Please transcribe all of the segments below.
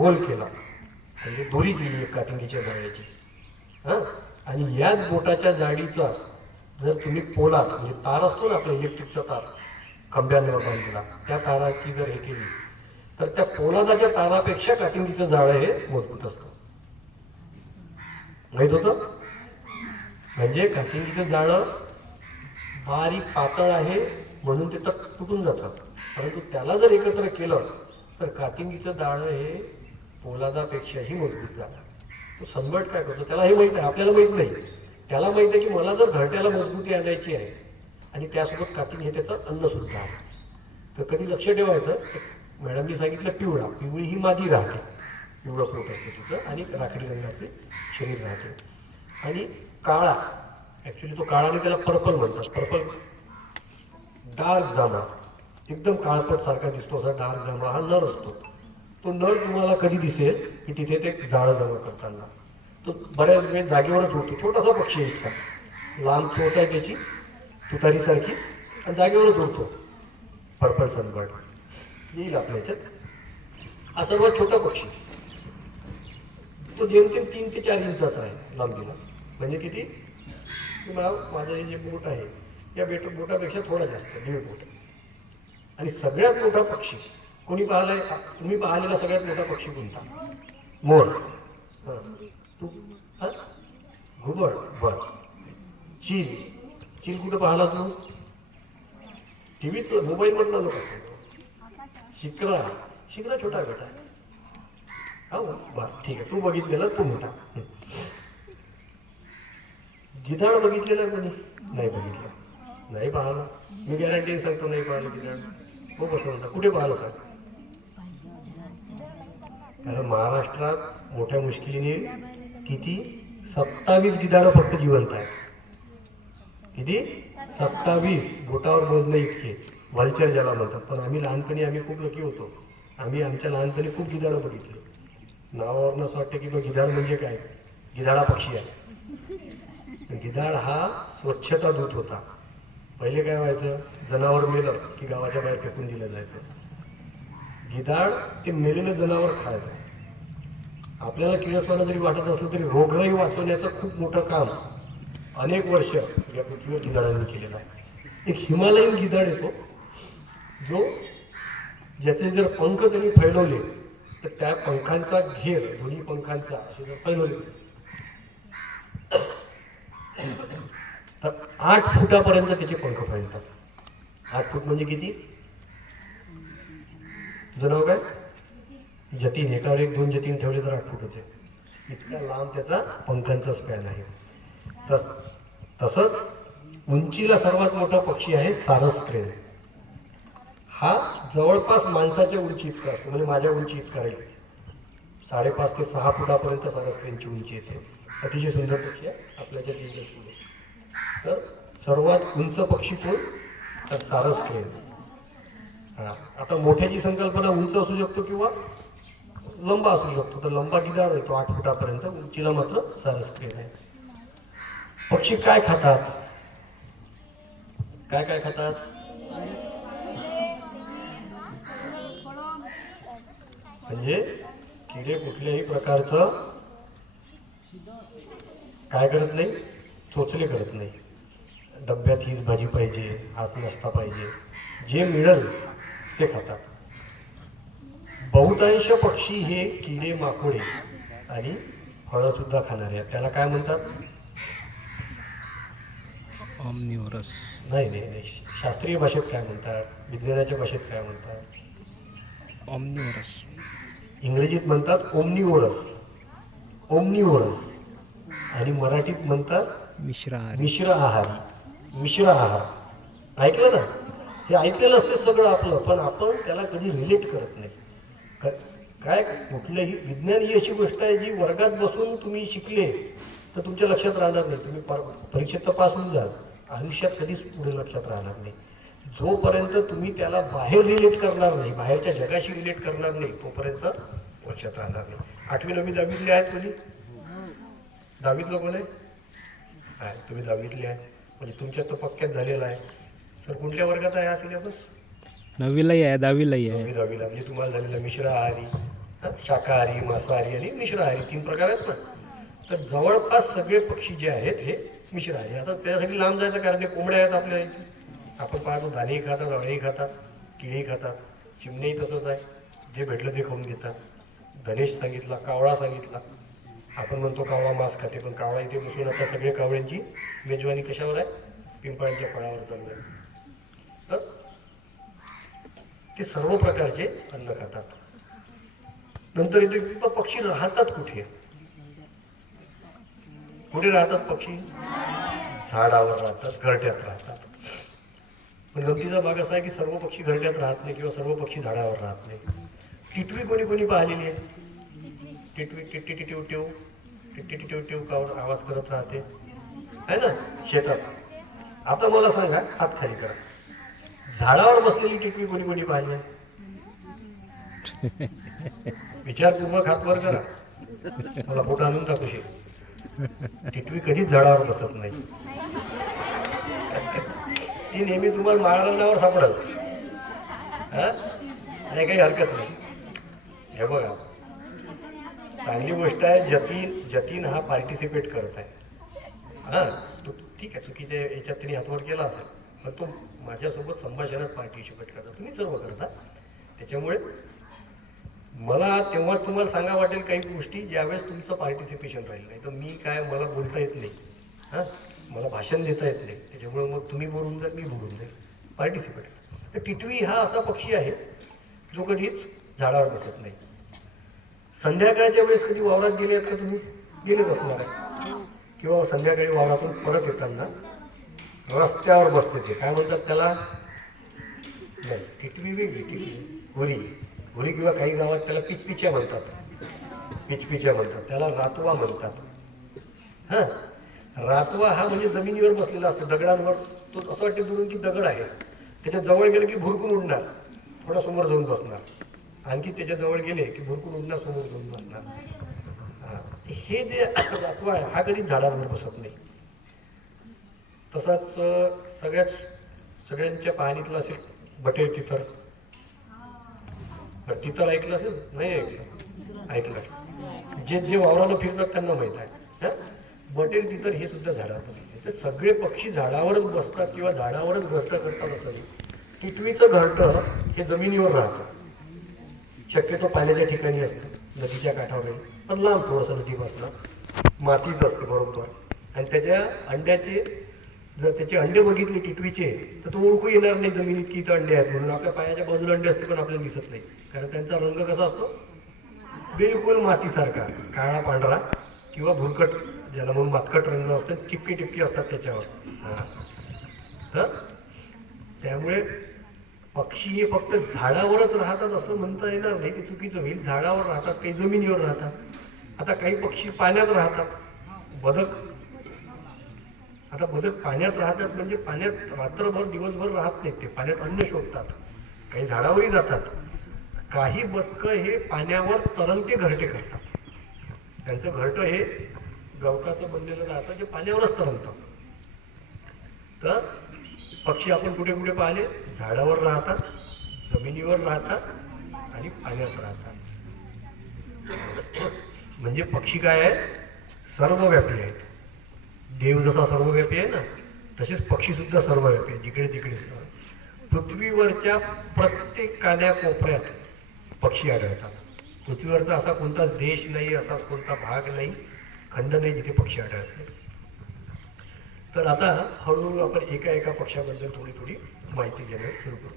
Hole केला. म्हणजे दोरी केली काटिंगीच्या जाळ्याची. हां? आणि याच बोटाच्या जाडीचा जर तुम्ही पोलात म्हणजे तार असतो ना आपला इलेक्ट्रिकचा तार खंब्यांवर बांधलेला त्या ताराची जर हे केली तर त्या पोलादाच्या तारापेक्षा काटिंगीचं जाळं हे मजबूत असतं. माहीत होतं? म्हणजे काटिंगीचं जाळं बारीक पातळ आहे म्हणून ते तर तुटून जातात परंतु त्याला जर एकत्र केलं तर काटिंगीचं जाळं हे पोलादापेक्षाही मजबूत झाला. तो सनबट काय करतो त्याला हे माहीत आहे आपल्याला माहीत नाही. त्याला माहीत आहे की मला जर घरट्याला मजबूती आणायची आहे आणि त्यासोबत काटिंग हे त्याचं अन्न सुद्धा आहे. तर कधी लक्ष ठेवायचं? मॅडमनी सांगितलं पिवळा. पिवळी ही मादी राहते. पिवळं पोट असते तिचं आणि राखडी रंगाचे शरीर राहते. आणि काळा ॲक्च्युली तो काळा त्याला पर्पल म्हणतात. पर्पल डार्क जांभळा. एकदम काळपट सारखा दिसतो असा डार्क जांभळा हा नर असतो. तो नळ तुम्हाला कधी दिसेल की तिथे ते जाळं जवळ करताना? तो बऱ्याच वेळ जागेवरच होतो. छोटासा पक्षी आहे इतका लांब चोच आहे त्याची तुतारीसारखी आणि जागेवरच उडतो पर्पल सनबर्ड येईल आपल्या ह्याच्यात हा सर्वात छोटा पक्षी. तो जेमतेम तीन ते चार इंचाचा आहे लांबीला. म्हणजे किती? माझं हे जे बोट आहे या बेट बोटापेक्षा थोडा जास्त दीड बोट. आणि सगळ्यात मोठा पक्षी कोणी पाहिलाय? तुम्ही पाहिलेला सगळ्यात मोठा पक्षी कोणता? मोर. हं. तू हं? घुबड. बर. चील. चील कुठं पाहिला तू? टी व्हीत मोबाईलमधला नको शिकरा. शिकरा छोटा गट आहे हो बर ठीक आहे. तू बघितलेला तू मोठा. हं. गिधाड बघितलेलं कोणी? नाही बघितलं. नाही पाहिलं. मी गॅरंटी सांगतो नाही पाहिलं गिधाड. हो म्हणता कुठे पाहिलं सांग? कारण महाराष्ट्रात मोठ्या मुश्किलीने किती? सत्तावीस गिधाडं फक्त जिवंत आहेत. किती? सत्तावीस. बोटावर मोजणे इतके. व्हल्चर ज्याला म्हणतात. पण आम्ही लहानपणी आम्ही खूप लकी होतो. आम्ही आमच्या लहानपणी खूप गिधाडं बघितले. नावावरनं असं वाटतं की बा गिधाड म्हणजे काय? गिधाडा पक्षी आहे. गिधाड हा स्वच्छता दूत होता. पहिले काय व्हायचं? जनावर मेलं की गावाच्या बाहेर फेकून दिलं जायचं. गिधाड ते मेलेलं जनावर खायचं आपल्याला किळसवाना जरी वाटत असलं तरी रोगही वाचवण्याचं खूप मोठं काम अनेक वर्ष या पृथ्वीवर गिधाडांनी केलेलं आहे. एक हिमालयीन गिधाड येतो जो ज्याचे जर पंख त्यांनी फैलवले तर त्या पंखांचा घेर दोन्ही पंखांचा असे जर फैलवले तर आठ फुटापर्यंत त्याचे पंख फैलतात. आठ फूट म्हणजे किती? तुझं नाव काय जतीन एकावर एक दोन जतीन ठेवले तर आठ फूट होते. इतका लांब त्याचा पंखांचा स्पॅन आहे. तस तसंच उंचीला सर्वात मोठा पक्षी आहे सारस क्रेन हा जवळपास माणसाच्या उंची इतका असतो म्हणजे माझ्या उंची इतका राहील. साडेपाच ते सहा फुटापर्यंत सारस क्रेनची उंची येते. अतिशय सुंदर पक्षी आहे आपल्याच्या तीन तर सर्वात उंच पक्षी कोण? तर सारस क्रेन आता मोठ्याची संकल्पना उंच असू शकतो किंवा लंबा असू शकतो. तर लंबा किती येतो आठ फुटापर्यंत उंचीला मात्र सारस क्रेन आहे. पक्षी काय खातात? काय काय खातात? म्हणजे किडे कुठल्याही प्रकारचं काय करत नाही? चोचले करत नाही. डब्यात हीच भाजी पाहिजे हाच नाश्ता पाहिजे. जे मिळेल ते खातात. बहुतांश पक्षी हे किडे माकोडे आणि फळं सुद्धा खाणारे आहेत. त्याला काय म्हणतात? ऑमनिवरस नाही नाही नाही. शास्त्रीय भाषेत काय म्हणतात? विज्ञानाच्या भाषेत काय म्हणतात? ऑमनिवरस इंग्रजीत म्हणतात ओमनिओरस ओमनिओरस आणि मराठीत म्हणतात मिश्राहारी मिश्र आहारी. मिश्र आहार. ऐकलं ना? हे ऐकलेलं असते सगळं आपलं पण आपण त्याला कधी रिलेट करत नाही. क- काय कुठलंही विज्ञान ही अशी गोष्ट आहे जी वर्गात बसून तुम्ही शिकले तर तुमच्या लक्षात राहणार नाही. तुम्ही पर परीक्षेत पास होऊन जाल. आयुष्यात कधीच पुढे लक्षात राहणार नाही. जोपर्यंत तुम्ही त्याला बाहेर रिलेट करणार नाही बाहेरच्या जगाशी रिलेट करणार नाही तोपर्यंत लक्षात राहणार नाही. आठवी नववी दहावीतले आहेत कोणी दहावीतलं कोण आहे? आहे तुम्ही दहावीतले आहे म्हणजे तुमच्या तो पक्क्यात झालेला आहे. सर कुठल्या वर्गात आहे हा सिलेबस नववीलाही आहे दहावीलाही आहे. नववी दहावीला. म्हणजे तुम्हाला झालेला मिश्र आहारी हं? शाकाहारी मांसाहारी आणि मिश्राहारी तीन प्रकार आहेत ना तर जवळपास सगळे पक्षी जे आहेत हे मिश्राहारी आता त्यासाठी लांब जायचं कारण हे कोंबड्या आहेत आपल्या इथे. आपण पाहतो धानेही खातात अळीही खातात किळी खातात चिमणेही तसंच आहे. जे भेटलं ते खाऊन घेतात. धनेश सांगितला कावळा सांगितला. आपण म्हणतो कावळा मांस खाते पण कावळा इथे बसून आता सगळे कावळ्यांची मेजवानी कशावर आहे? पिंपळांच्या फळावर चालू आहे तर ते सर्व प्रकारचे अन्न खातात. नंतर इथे पक्षी राहतात कुठे? कुठे राहतात पक्षी? झाडावर राहतात घरट्यात राहतात. पण गमतीचा भाग असा आहे की सर्व पक्षी घरट्यात राहत नाही किंवा सर्व पक्षी झाडावर राहत नाही. टिटवी कोणी कोणी पाहिलेली आहे? टिटवी टिटी टिटिव टिव टिटी टिटिव टिव कावर आवाज करत राहते? है ना? शेतात. आता मला सांगा हात खाली करा. झाडावर बसलेली टिटवी कोणी कोणी पाहिली? विचार विचारपूर्वक हात वर करा मला फोटो आणून टाकूशी टिटवी कधीच झाडावर बसत नाही. ती नेहमी तुम्हाला माळरानावर सापडल. हा? नाही काही हरकत नाही. हे बघा. चांगली गोष्ट आहे जतीन जतीन हा पार्टिसिपेट करत आहे. हा? तो ठीक आहे चुकीच्या याच्यात तरी हातवर केला असेल. मग तो माझ्यासोबत संभाषणात पार्टिसिपेट करता. तुम्ही सर्व करता. त्याच्यामुळे मला तेव्हा तुम्हाला सांगा वाटेल काही गोष्टी ज्यावेळेस तुमचं पार्टिसिपेशन राहील. नाही तर मी काय मला बोलता येत नाही. हां? मला भाषण देता येत नाही. त्याच्यामुळे मग तुम्ही बोलून जाईल मी बोलून जाईल पार्टिसिपेट तर टिटवी हा असा पक्षी आहे जो कधीच झाडावर बसत नाही. संध्याकाळच्या वेळेस कधी वावरात गेले आहेत का तुम्ही? गेलेच असणार आहे. किंवा संध्याकाळी वावरातून परत येताना रस्त्यावर बसते ते. काय म्हणतात त्याला? नाही टिटवी वेगळी टिटवी. घोरी घोरी किंवा काही गावात त्याला पिचपिच्या म्हणतात. पिचपिच्या म्हणतात. त्याला रातवा म्हणतात. हां? रातवा हा म्हणजे जमिनीवर बसलेला असतो. दगडांवर तो असं वाटते दुरून की दगड आहे. त्याच्याजवळ गेलं की भुरकून उडणार. थोडा समोर जाऊन बसणार. आणखी त्याच्याजवळ गेले की भुरकून उडणार समोर जाऊन बसणार. हां. हे जे रातवा आहे हा कधी झाडावर बसत नाही. तसाच सगळ्याच सगळ्यांच्या पाहणीतलं असेल बटेर तितर तितर ऐकलं असेल? नाही ऐकलं. ऐकलं. जे जे वावरानं फिरतात त्यांना माहीत आहे. हं? बटेर हे सुद्धा झाडावर तर सगळे पक्षी झाडावरच बसतात किंवा झाडावरच घरटं करतात असं नाही. टिटवीचं घरटं हे जमिनीवर राहतं. शक्यतो पाण्याच्या ठिकाणी असतं नदीच्या काठावर. पण लांब थोडंसं नदीपासून मातीच असते बरोबर. आणि त्याच्या अंड्याचे जर त्याचे अंडे बघितले टिटवीचे तर तो ओळखू येणार नाही जमिनीत की इथं अंडे आहेत म्हणून. आपल्या पायाच्या बाजूला अंडे असते पण आपल्याला दिसत नाही. कारण त्यांचा रंग कसा असतो? बिलकुल मातीसारखा. काळा पांढरा किंवा भुरकट ज्याला म्हणून मातकट रंग असतात टिपकी टिपकी असतात त्याच्यावर. हा. त्यामुळे पक्षी हे फक्त झाडावरच राहतात असं म्हणता येणार नाही. ते चुकीचं होईल. झाडावर राहतात काही जमिनीवर राहतात. आता काही पक्षी पाण्यात राहतात. बदक आता बदक पाण्यात राहतात म्हणजे पाण्यात रात्रभर दिवसभर राहत नाहीत ते. पाण्यात अन्न शोधतात. काही झाडावरही जातात. काही बदक हे पाण्यावर तरंगते घरटे करतात. त्यांचं घरटं हे गवताचं बनलेलं राहतं जे पाण्यावरच तरंगतं. तर पक्षी आपण कुठे कुठे पाहिले? झाडावर राहतात जमिनीवर राहतात आणि पाण्यात राहतात. म्हणजे पक्षी काय आहे? सर्वव्यापी आहेत. देव जसा सर्वव्यापी आहे ना तसेच पक्षी सुद्धा सर्वव्यापी आहे जिकडे तिकडे सर्व. पृथ्वीवरच्या प्रत्येक कान्या कोपऱ्यात पक्षी आढळतात. पृथ्वीवरचा असा कोणताच देश नाही असा कोणता भाग नाही खंड नाही जिथे पक्षी आढळत नाही. तर आता हळूहळू आपण एका एका पक्षाबद्दल थोडी थोडी माहिती घेणं सुरू करू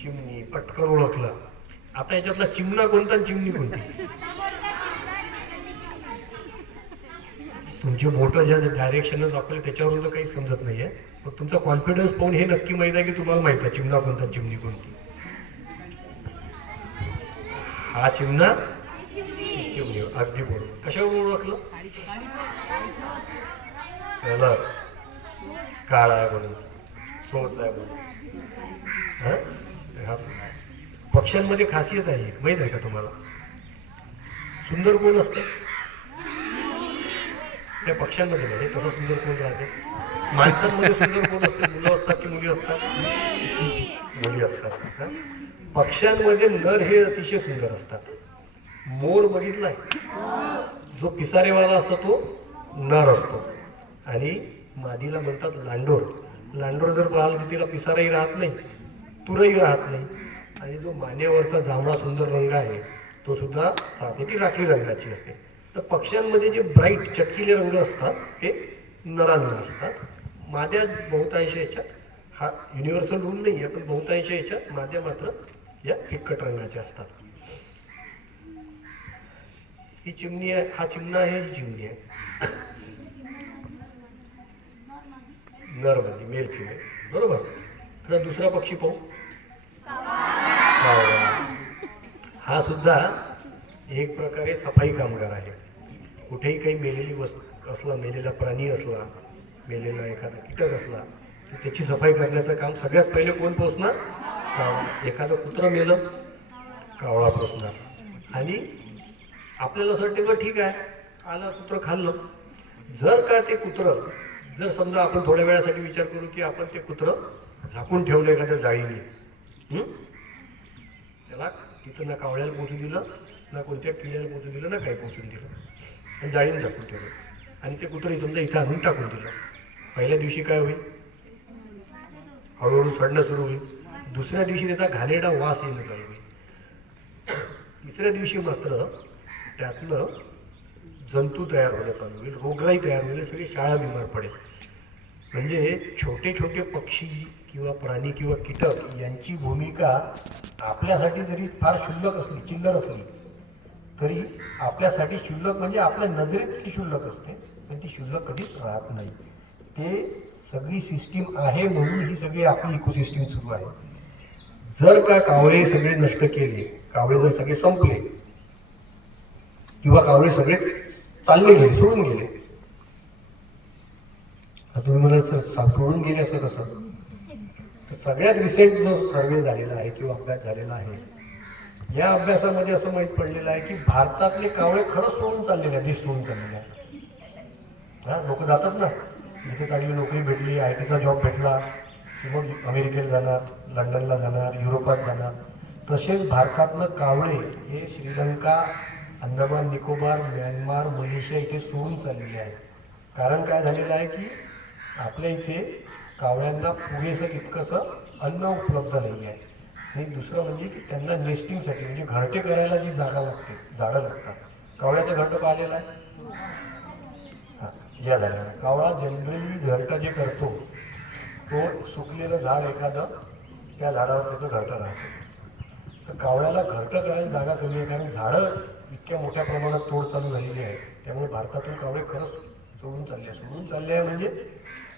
चिमणी पटकन ओळखलं आता याच्यातला चिमणा कोणता आणि चिमणी कोणती? तुमची मोठं ज्या डायरेक्शनच आपल्याला त्याच्यावरून तर काही समजत नाहीये. मग तुमचा कॉन्फिडन्स पाहून हे नक्की माहीत आहे की तुम्हाला माहीत आहे चिमणा कोणता चिमणी कोणती. हा चिमणा? चिमणी. अगदी बरोबर. कशावर ओळखलं? कलर काळा आहे म्हणून. सोच आहे म्हणून. हा? पक्ष्यांमध्ये खासियत आहे. माहीत आहे का तुम्हाला? सुंदर कोण असतं? त्या पक्ष्यांमध्ये म्हणजे तसं सुंदर कोण राहते? माणसांमध्ये सुंदर कोण असते? मुलं असतात की मुली असतात? मुली असतात पक्ष्यांमध्ये नर हे अतिशय सुंदर असतात. मोर बघितलाय? जो पिसारेवाला असतो तो नर असतो. आणि मादीला म्हणतात लांडोर. लांडोर जर पाहाल तर तिला पिसाराही राहत नाही तुरही राहत नाही आणि जो मानेवरचा जांभळा सुंदर रंग आहे तो सुद्धा राहते ती राखी रंगाची असते. तर पक्ष्यांमध्ये जे ब्राईट चटकीले रंग असतात ते नरांना असतात. माद्या बहुतांश याच्यात हा युनिव्हर्सल रूल नाही आहे पण बहुतांश याच्यात माद्या मात्र या फिक्कट रंगाच्या असतात. ही चिमणी आहे हा चिमणा आहे ही चिमणी आहे. नर म्हणजे मेल फिमेल. बरोबर? आता दुसरा पक्षी पाहू. हा सुद्धा एक प्रकारे सफाई कामगार आहे. कुठेही काही मेलेली वस्तू असला मेलेला प्राणी असला मेलेला एखादा कीटक असला तर त्याची सफाई करण्याचं काम सगळ्यात पहिले कोण पोचणार कावळा एखादं कुत्रं मेलं कावळा पोचणार आणि आपल्याला असं वाटते बरं ठीक आहे आलं कुत्रं खाल्लं. जर का ते कुत्रं जर समजा आपण थोड्या वेळासाठी विचार करू की आपण ते कुत्रं झाकून ठेवलं एखाद्या जाळीने हं? तिथं ना कावळ्याला पोचू दिलं ना कोणत्या किड्याला पोचू दिलं ना काय पोचून दिलं. आणि जाळीने झाकून ठेवलं. आणि ते कुत्रं समजा इथं आणून टाकून दिलं. पहिल्या दिवशी काय होईल? हळूहळू सडणं सुरू होईल. दुसऱ्या दिवशी त्याचा घाणेरडा वास येणं चालू होईल. तिसऱ्या दिवशी मात्र त्यातनं जंतू तयार होणं चालू होईल. रोगराई तयार होईल. सगळी शाळा बिमार पडेल. म्हणजे छोटे छोटे पक्षी किंवा प्राणी किंवा कीटक यांची भूमिका आपल्यासाठी जरी फार क्षुल्लक असली चिल्लर असली तरी आपल्यासाठी क्षुल्लक म्हणजे आपल्या नजरेत ती क्षुल्लक असते पण ती क्षुल्लक कधीच राहत नाही. ते सगळी सिस्टीम आहे म्हणून ही सगळी आपली इकोसिस्टीम सुरू आहे. जर का कावळे सगळे नष्ट केले कावळे जर सगळे संपले किंवा कावळे सगळे चालले गेले सोडून गेले तुम्ही मला सापडून सा- सोडून गेले असं कसं? तर सगळ्यात रिसेंट जो सर्वे झालेला आहे किंवा अभ्यास झालेला आहे या अभ्यासामध्ये असं माहीत पडलेलं आहे की भारतातले कावळे खरंच सोडून चाललेले आहेत देश सोडून चाललेले आहेत. हा लोक जातात ना. जिथे चांगली नोकरी भेटली आय टीचा जॉब भेटला मग अमेरिकेला जाणार लंडनला जाणार युरोपात जाणार. तसेच भारतातलं कावळे हे श्रीलंका अंदमान निकोबार म्यानमार मलेशिया इथे सोडून चाललेले आहेत. कारण काय झालेलं आहे की आपल्या इथे कावळ्यांना पुरेसं इतकंसं अन्न उपलब्ध नाही आहे. आणि दुसरं म्हणजे की त्यांना नेस्टिंगसाठी म्हणजे घरटे करायला जी जागा लागते झाडं लागतात. कावळ्याचं घरटं पाहिलेलं आहे? हां या झाडाला. कावळा जनरली घरटा जे करतो तो सुकलेलं झाड एखादं त्या झाडावर त्याचं घरटं राहतं. तर कावळ्याला घरटं करायला जागा कमी आहे कारण झाडं इतक्या मोठ्या प्रमाणात तोड चालू झालेली आहे. त्यामुळे भारतातून कावळे खरंच सोडून चालले. आहे सोडून चालले आहे म्हणजे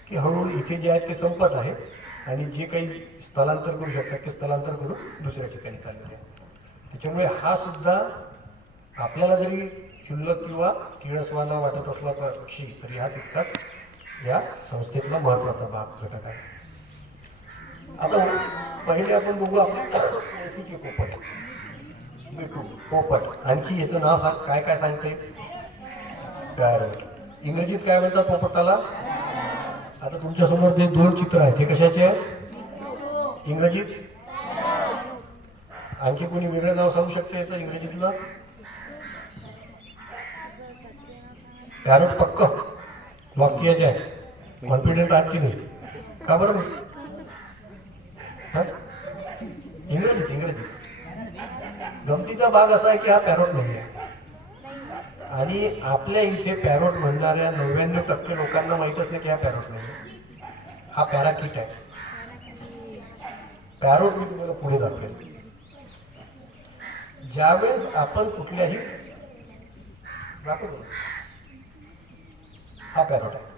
की हळूहळू इथे जे आहेत ते संपत आहे आणि जे काही स्थलांतर करू शकतात ते स्थलांतर करून दुसऱ्या ठिकाणी चाललेले आहे त्याच्यामुळे हा सुद्धा आपल्याला जरी क्षुल्लक किंवा किळसवाना वाटत असला पक्षी तरी हा तितकाच या संस्थेतला महत्त्वाचा भाग घटक आहे. आता पहिले आपण बघू आपल्या पोपट मिठू पोपट आणखी याचं नाव सांग. काय काय सांगते पॅरट इंग्रजीत काय म्हणतात पोपटाला? आता तुमच्यासमोर ते दोन चित्र आहेत ते कशाचे आहे इंग्रजीत? आणखी कोणी वेगळं नाव सांगू शकते याचं इंग्रजीतलं? पॅरट पक्क. वाक्याचे आहे कॉन्फिडेंट आहात की नाही? का बरं इंग्रजीत इंग्रजीत. गमतीचा भाग असा आहे की हा पॅरोट नाही आहे आणि आपल्या इथे पॅरोट म्हणणाऱ्या नव्याण्णव टक्के लोकांना माहीतच नाही की हा पॅरोट नाही. हा पॅराकिट आहे. पॅरोट मी तुम्हाला पुढे दाखवेल ज्यावेळेस आपण कुठल्याही दाखवतो. हा पॅरोट आहे.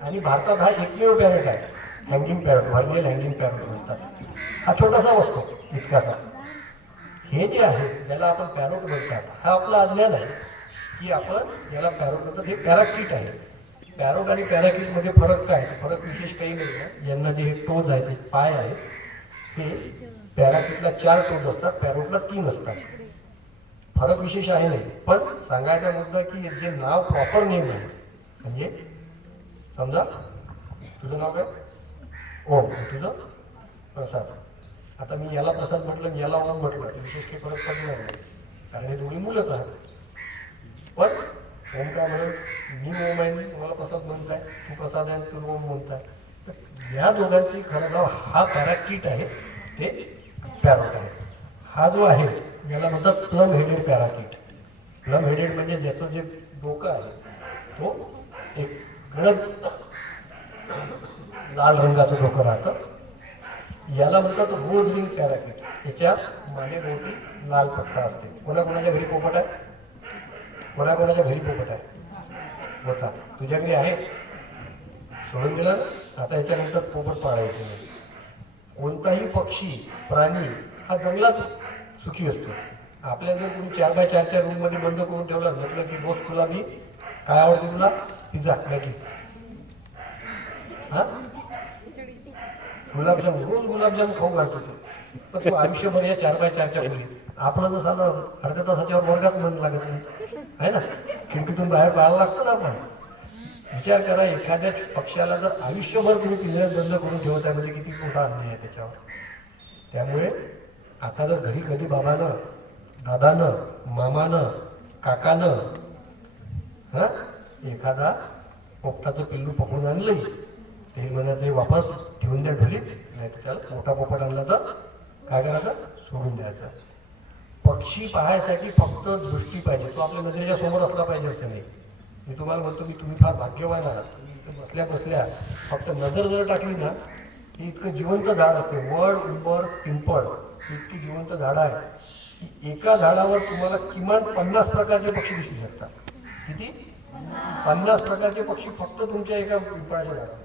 आणि भारतात हा एकमेव पॅरोट आहे. हँगिंग पॅरोट व्हायलेल हँगिंग पॅरोट म्हणतात. हा छोटासा वस्तू इतकासा. हे जे आहे ज्याला आपण पॅरोट म्हणतात हा आपला अज्ञान आहे. की आपण याला पॅरोट हे पॅराकिट आहे. पॅरोट आणि पॅराकिटमध्ये फरक काय फरक विशेष काही नाही आहे. ज्यांना जे हे टोज आहे ते पाय आहे ते पॅराकिटला चार टोज असतात पॅरोटला तीन असतात. फरक विशेष आहे नाही. पण सांगायचा मुद्दा की जे नाव प्रॉपर नेम आहे म्हणजे समजा तुझं नाव काय? ओम. तुझं प्रसाद. आता मी याला प्रसाद म्हटलं याला ओम म्हटलं. विशेष काही फरक पडणार नाही. कारण हे दोन्ही मुलंच आहेत. पण ओम काय म्हणत मी ओम आहे तुम्हाला प्रसाद म्हणताय तू प्रसाद आहे तू ओम म्हणताय तर या दोघांची खरं नाव हा पॅराकिट आहे ते पॅरोट आहे. हा जो आहे याला म्हणतात plum headed parakeet plum headed म्हणजे ज्याचं जे डोकं आहे तो एक गडद लाल रंगाचं डोकं राहतं. याला म्हणतात रोज रिंग पॅराकिट याच्या मानेभोवती लाल पट्टा असते. कोणाकोणाच्या घरी पोपट आहे? कोणाकोणाच्या घरी पोपट आहे होता तुझ्याकडे आहे? सोडून दिलं? आता याच्यानंतर पोपट पाळायचे नाही. कोणताही पक्षी प्राणी हा जंगलात सुखी असतो. आपल्या जर तुम्ही चार बाय चारच्या रूममध्ये बंद करून ठेवला म्हटलं की बोस तुला मी काय आवडते तुला? Pizza Maggi. हा? गुलाबजाम रोज गुलाबजाम खाऊ घालतो पण तू आयुष्यभर या चार बाय चारच्या खोलीत आपलं जर साधं अर्ध्या तासाच्या वर्गात मन लागत नाही. आहे ना? खिडकीतून बाहेर पाहायला लागतं ना आपण. विचार करा एखाद्या पक्षाला जर आयुष्यभर तुम्ही पिंजऱ्यात बंद करून ठेवत आहे म्हणजे किती मोठा अन्याय आहे त्याच्यावर. त्यामुळे आता जर घरी कधी बाबानं दादानं मामानं काकानं हा? एखादा पोपटाचं पिल्लू पकडून आणलंय ते म्हणायचं हे वापस ठेवून द्या ढोलीत नाही तर त्याला मोठा पोपट आणला तर काय करायचं? सोडून द्यायचं. पक्षी पाहायसाठी फक्त दृष्टी पाहिजे. तो आपल्या नजरेच्या समोर असला पाहिजे असं नाही. मी तुम्हाला म्हणतो की तुम्ही फार भाग्यवान आहात. तुम्ही इथं बसल्या बसल्या फक्त नजर जर टाकली ना की इतकं जिवंत झाड असते. वड उंबर पिंपळ ही इतकी जिवंत झाडं आहे की एका झाडावर तुम्हाला किमान पन्नास प्रकारचे पक्षी दिसू शकतात. किती? पन्नास प्रकारचे पक्षी फक्त तुमच्या एका पिंपळाच्या झाडावर.